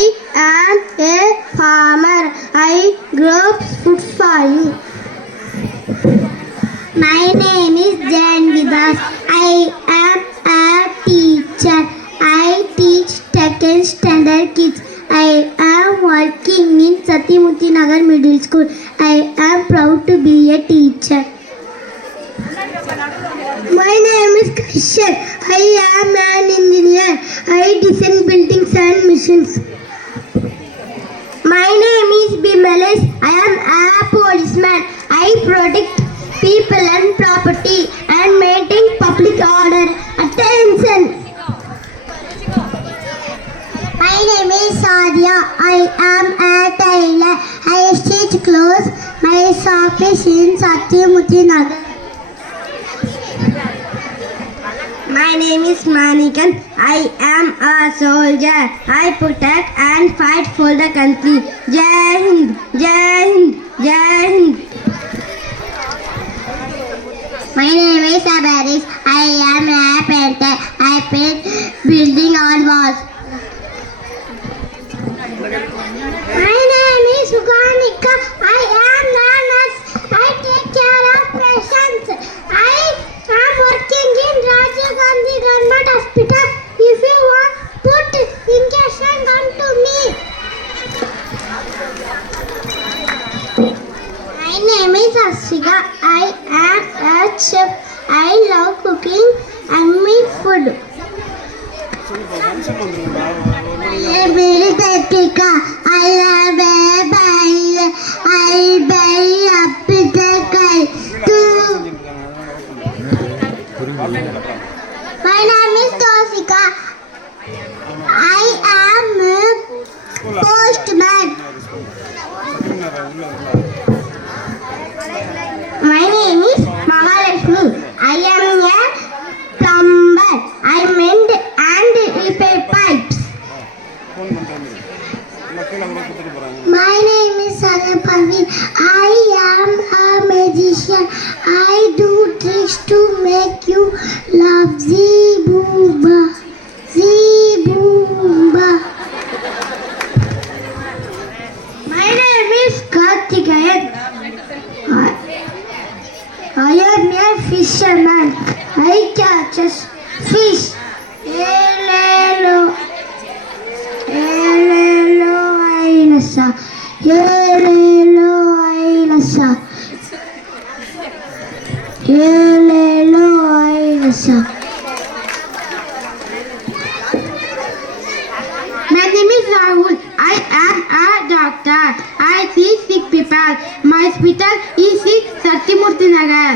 I am a farmer. I grow food for you. My name is Janvidas. I am a teacher. I teach second standard kids. I am working in Satyamuthi Nagar Middle School. I am proud to be a teacher. My name is Krishan. I am an engineer. I design buildings and machines. My name is Bimalesh. I am a policeman. I protect people and property and maintain public order. Attention! My name is Sadia. I am a tailor. I stitch clothes. My shop is in Satyamuthi Nagar. My name is Manikan. I am a soldier. I protect and fight for the country. Jai Hind, Jai Hind, Jai Hind. My name is Abaris. I am a painter. I paint building on walls. My name is Suganika. I am a nurse. I take care of patients. I am working in Rajiv Gandhi Government Hospital. If you want, put injection, come to me. My name is Asika. I am a chef. I love cooking and make food. My name is Deepika. I love a bell. I bury up the sky too. My name is Tosika. I am a postman. My name is Mahalakshmi. I am a plumber. I mend and repair pipes. My name is Sarapalvi. I am a magician. I do tricks to make you laugh. Zee-boomba, zee-boomba. My name is Karthikeyan. I am a fisherman. I catch fish. Hello, hello, Ailasa. Hello, Ailasa. Hello, Ailasa. My name is Rahul. I am a doctor. I see sick people. My hospital is in Satyamuthi Nagar.